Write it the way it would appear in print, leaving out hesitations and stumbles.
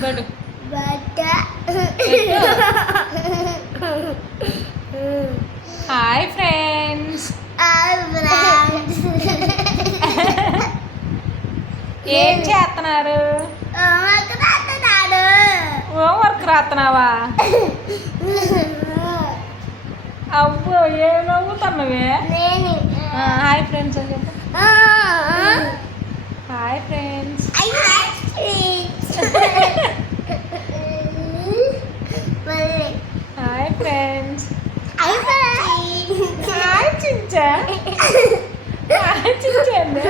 పడు. Hi friends. ఏం చేస్తున్నారు? హోంవర్క్ రాస్తున్నావా? అబ్బో ఏం నవ్వుతున్నావే? హాయ్ ఫ్రెండ్స్ అని చెప్పు. Hi friends. Hi friends. Hi Chincha. Hi చించండి.